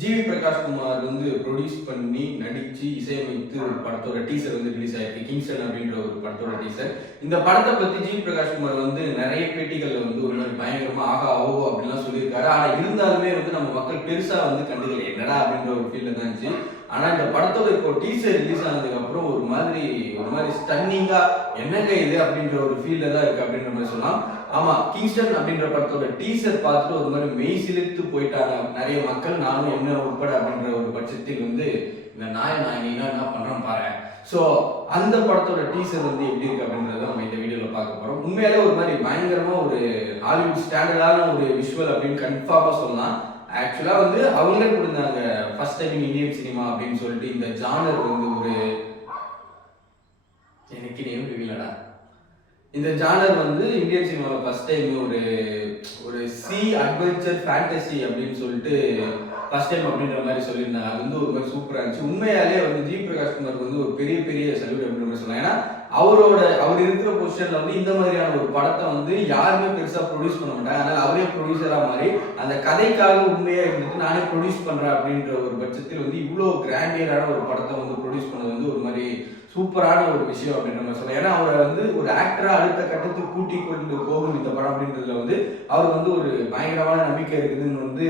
GV Prakash Kumar வந்து produce பண்ணி நடிச்சு இசையமைத்து ஒரு படத்தோட டீசர் வந்து ரிலீஸ் ஆயிருக்கு. கிங்ஸ்டன் அப்படின்ற ஒரு படத்தோட டீசர். இந்த படத்தை பத்தி ஜிவி பிரகாஷ் குமார் வந்து நிறைய பேட்டிகள்ல வந்து ஒரு மாதிரி பயங்கரமா ஆகா ஓஹோ அப்படின்லாம் சொல்லியிருக்காரு. ஆனா இருந்தாலுமே வந்து நம்ம மக்கள் பெருசா வந்து கண்டுக்கல, என்னடா அப்படின்ற ஒரு ஃபீல்ல தான் இருந்துச்சு. ஆனா இந்த படத்தோட இப்போ டீசர் ரிலீஸ் ஆனதுக்கு அப்புறம் ஒரு மாதிரி ஸ்டன்னிங்கா என்னங்க இது அப்படின்ற ஒரு ஃபீல்ல தான் இருக்கு அப்படின்ற மாதிரி சொல்லலாம். ஆமா, கிங்ஸ்டன் அப்படின்ற படத்தோட டீசர் பார்த்துட்டு ஒரு மாதிரி மெய் சிலிர்த்து போயிட்டாங்க நிறைய மக்கள், நானும் என்ன உட்பட அப்படின்ற ஒரு பட்சத்தில் வந்து இந்த நாயனா என்ன பண்றோம் பாரு. ஸோ அந்த படத்தோட டீசர் வந்து எப்படி இருக்கு அப்படின்றத நம்ம இந்த வீடியோல பார்க்க போறோம். உண்மையாலே ஒரு மாதிரி பயங்கரமா ஒரு ஹாலிவுட் ஸ்டாண்டர்டான ஒரு விஷுவல் அப்படின்னு கன்ஃபார்மா சொல்லலாம். ஆக்சுவலா வந்து அவங்களே கொடுத்தாங்க first time in Indian cinema அப்படின்னு சொல்லிட்டு இந்த ஜானர் வந்து ஒரு எனக்கு நேம் தெரியலடா. இந்த ஜானர் வந்து இந்தியன் சினிமாவில் ஃபர்ஸ்ட் டைம் ஒரு ஒரு சி அட்வென்ச்சர் ஃபேண்டசி அப்படின்னு சொல்லிட்டு ஃபர்ஸ்ட் டைம் அப்படின்ற மாதிரி சொல்லியிருந்தாங்க. அது வந்து ஒரு மாதிரி சூப்பராக இருந்துச்சு. உண்மையாலே வந்து ஜி பிரகாஷ் குமாருக்கு வந்து ஒரு பெரிய சல்யூட் அப்படின்ற மாதிரி சொல்லலாம். ஏன்னா அவர் இருக்கிற பொசிஷன்ல வந்து இந்த மாதிரியான ஒரு படத்தை வந்து யாருமே பெருசா ப்ரொடியூஸ் பண்ண மாட்டாங்க. அதனால அவரே ப்ரொடியூசரா மாதிரி அந்த கதைக்காக உண்மையா இருந்துட்டு நானே ப்ரொடியூஸ் பண்றேன் அப்படின்ற ஒரு பட்சத்தில் வந்து இவ்வளோ கிராண்டியரான ஒரு படத்தை வந்து ப்ரொடியூஸ் பண்ணது வந்து ஒரு மாதிரி சூப்பரான ஒரு விஷயம் அப்படின்ற மாதிரி சொல்லலாம். ஏன்னா அவரை வந்து ஒரு ஆக்டரா அடுத்த கட்டத்துக்கு கூட்டி கொண்டு போகும் இந்த படம் அப்படின்றதுல வந்து அவர் வந்து ஒரு பயங்கரமான நம்பிக்கை இருக்குதுன்னு வந்து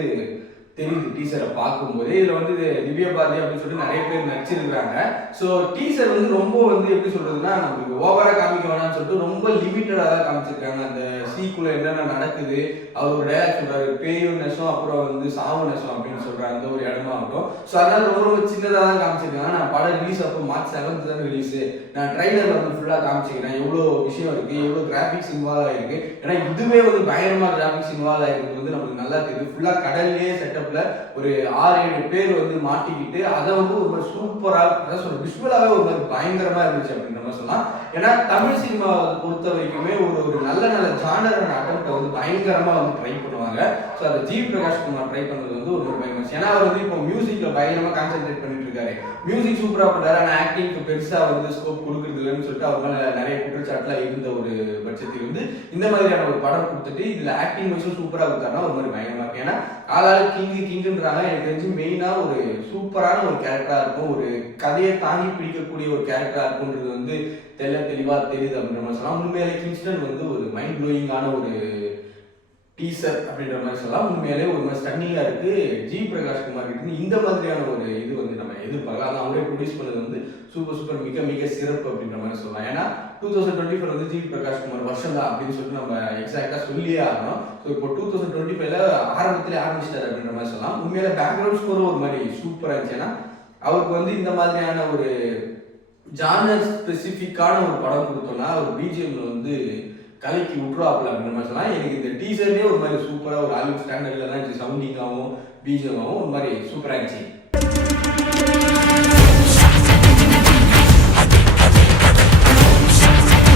தெரியுது டீசரை பார்க்கும்போது. இதுல வந்து திவ்யா பாரதி அப்படின்னு சொல்லிட்டு நிறைய பேர் நடிச்சிருக்காங்க. ஸோ டீசர் வந்து ரொம்ப வந்து எப்படி சொல்றதுன்னா நம்மளுக்கு ஓவரா காமிக்க வேணாம்னு சொல்லிட்டு ரொம்ப லிமிட்டடா தான் காமிச்சிருக்காங்க. அந்த சீக்குள்ள என்னென்ன நடக்குது, அவர் ஒரு டயலாக் சொல்றாரு, பேயும் நெசம் அப்புறம் வந்து சாவு நெசம் அப்படின்னு சொல்ற அந்த ஒரு இடமா இருக்கும். ஸோ அதனால ரொம்ப சின்னதாக தான் காமிச்சிருக்காங்க. நான் படம் ரிலீஸ் அப்போ மார்ச் 7 தானே ரிலீஸ். நான் ட்ரைலர்ல வந்து ஃபுல்லா காமிச்சிக்கிறேன் எவ்வளோ விஷயம் இருக்கு, எவ்வளோ கிராஃபிக்ஸ் இன்வால்வ் ஆயிருக்கு. ஏன்னா இதுவே வந்து பயங்கரமா கிராஃபிக்ஸ் இன்வால்வ் ஆயிருக்கு வந்து நம்மளுக்கு நல்லா தெரியுது. ஃபுல்லா கடல்லேயே செட்டப்ல ஒரு 6-7 பேர் வந்து மாட்டிக்கிட்டு அதை வந்து ஒரு மாதிரி சூப்பரா விஷுவலாவே ஒரு மாதிரி பயங்கரமா இருந்துச்சு அப்படின்ற மாதிரி சொல்லலாம். ஏன்னா தமிழ் சினிமாவை பொறுத்த வரைக்குமே ஒரு நல்ல ஜானரான அட்டெம்ப்டை வந்து பயங்கரமா வந்து ட்ரை பண்ணுவாங்க. ஸோ அதை ஜி பிரகாஷ் குமார் ட்ரை பண்ணது வந்து ஒரு பயங்கரம். ஏன்னா அவர் வந்து இப்போ மியூசிக்ல பயங்கரமா கான்சென்ட்ரேட் பண்ணிட்டு இருக்காரு. மியூசிக் சூப்பரா பண்றாரு, ஆனால் ஆக்டிங்க்கு பெருசா வந்து ஸ்கோப் கொடுக்குறது இல்லைன்னு சொல்லிட்டு அவர் மேல நிறைய குற்றச்சாட்டுலாம் இருந்த ஒரு பட்சத்தில் வந்து இந்த மாதிரியான ஒரு படம் கொடுத்துட்டு இதுல ஆக்டிங் வைஸும் சூப்பரா கொடுத்தாருன்னா ஒரு மாதிரி பயங்கரமா இருக்கும். ஏன்னா ஆளாளு கிங்குன்றாங்க. எனக்கு தெரிஞ்சு மெயினா ஒரு சூப்பரான ஒரு கேரக்டரா இருக்கும், ஒரு கதையை தாங்கி பிடிக்கக்கூடிய ஒரு கேரக்டரா இருக்கும்ன்றது வந்து தெளிவா தெரியுது அப்படின்ற மாதிரி சொல்லலாம். உண்மையிலே கிங்ஸ்டன் வந்து ஒரு மைண்ட் ப்ளோயிங்கான ஒரு டீசர் அப்படின்ற மாதிரி சொல்லலாம். உண்மையிலே ஒரு மாதிரி ஸ்டன்னிங்கா இருக்கு. ஜி பிரகாஷ் குமார் கிட்ட இந்த மாதிரியான ஒரு இது வந்து நம்ம எதிர்பார்க்கலாம். அது அவங்களே ப்ரொடியூஸ் பண்ணது வந்து சூப்பர் மிக சிறப்பு அப்படின்ற மாதிரி சொல்லலாம். ஏன்னா 2024 வந்து ஜி பிரகாஷ் குமார் வருஷம் தான் அப்படின்னு சொல்லிட்டு நம்ம எக்ஸாக்டா சொல்லியே ஆகணும். ஸோ இப்போ 2025ல ஆரம்பத்திலே ஆரம்பிச்சிட்டாரு அப்படின்ற மாதிரி சொல்லலாம். உண்மையில பேக்ரவுண்ட் ஸ்கோரும் ஒரு மாதிரி சூப்பரா இருந்துச்சு. ஏன்னா அவருக்கு வந்து இந்த மாதிரியான ஒரு ஜானர் ஸ்பெசிஃபிக்கான ஒரு படம் கொடுத்தோம்னா அவர் பிஜிஎம்ல வந்து கலைக்கு விட்ருவாப்பில் அப்படின்ற மாதிரி சொல்லலாம். எனக்கு இந்த டீசர்லேயே ஒரு மாதிரி சூப்பராக ஒரு ஹாலிவுட் ஸ்டாண்டர்டில் தான் இருந்துச்சு. சவுண்டிங்காகவும் பிஜிஎம்மாகவும் ஒரு மாதிரி சூப்பராக இருந்துச்சு.